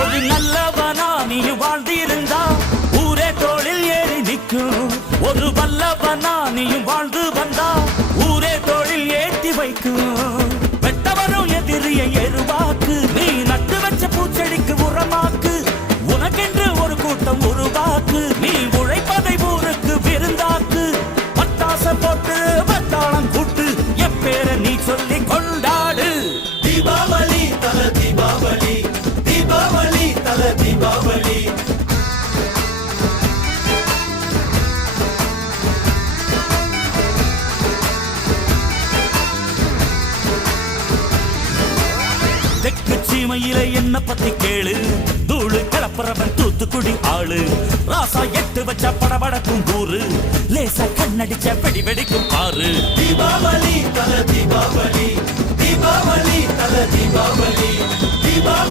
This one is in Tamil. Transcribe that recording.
ஒரு நல்லவனா நீ வாழ்ந்திருந்தா ஊரே தோளில் ஏறி நிற்கும். ஒரு வல்லவனா நீயும் வாழ்ந்து வந்தா ஊரே தோளில் ஏற்றி வைக்கும். வெட்டவரும் எதிரியை எருவாக்கு, நீ நட்டு வச்ச பூச்செடிக்கு உரமாக்கு. உனக்கென்று ஒரு கூட்டம் உருவாக்கு, நீ உழைப்பதை ஊருக்கு விருந்தாக்கு. பட்டாச போட்டு வட்டாளம் கூட்டு எப்பேர நீ சொல்லி கொண்டாடு. தீபாவளி தல தீபாவளி, தீபாவளி தல தீபாவளி. தெற்கு சீமையில என்ன பத்தி கேளு, தூளு கிளப்புறவன் தூத்துக்குடி ஆளு. ராசா எட்டு வச்ச படபடக்கும் கூறு, லேசா கண்ணடிச்ச வெடி வெடிக்கும் பாரு. தீபாவளி தல தீபாவளி, தீபாவளி தல தீபாவளி, தீபாவளி.